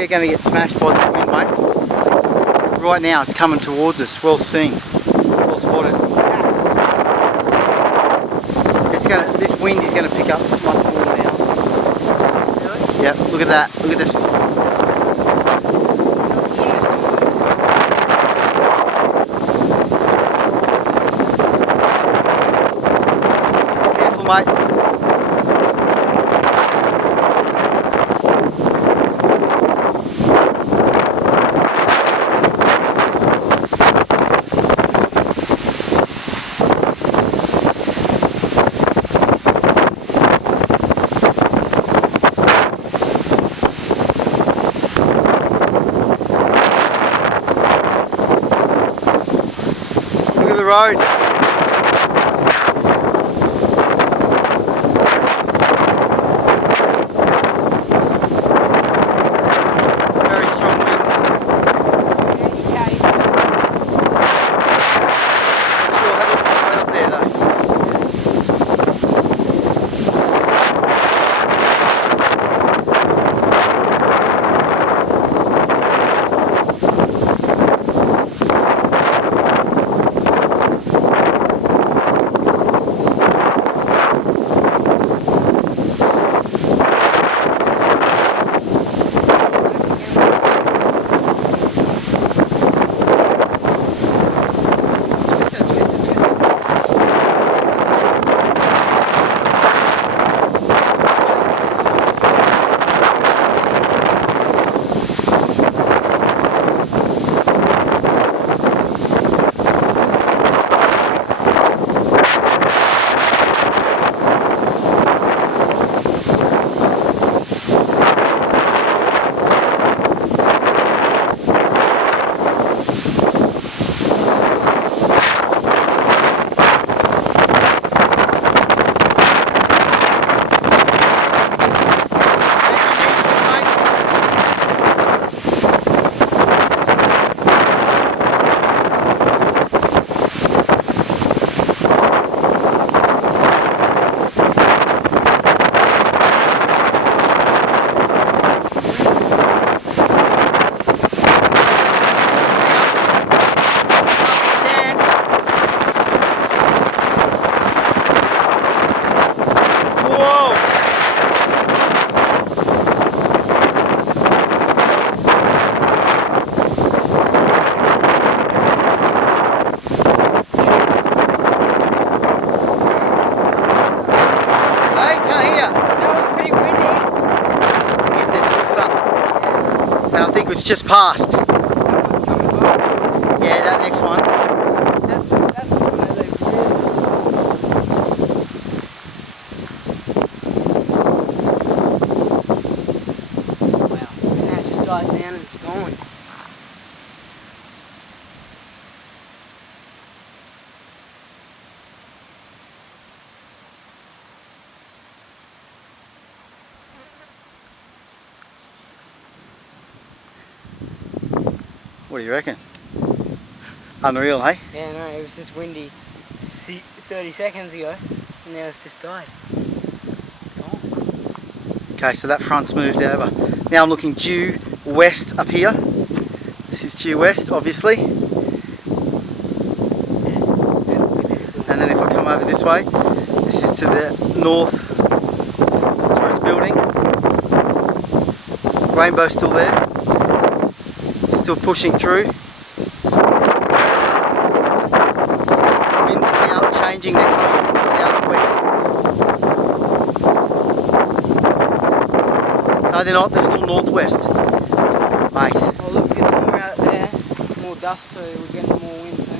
we're going to get smashed by this wind, mate. Right now it's coming towards us. Well seen. Well spotted. This wind is going to pick up much more now. Really? Yep, look at that. Look at this. Careful, mate. Road. Very strong wind. Not sure how to put it up there though. I think it's just past. Yeah, that next one. That's one of those wow, and that just dies down and it's gone. What do you reckon? Unreal, hey? Yeah, no, it was just windy 30 seconds ago, and now it's just died. It's gone. Okay, so that front's moved over. Now I'm looking due west up here. This is due west, obviously. And then if I come over this way, this is to the north. That's where it's building. Rainbow's still there. Still pushing through. Winds are now changing, they're coming from the southwest. No, they're not, they're still northwest. Mate. Oh look, there's more out there, more dust, so we're getting more wind soon.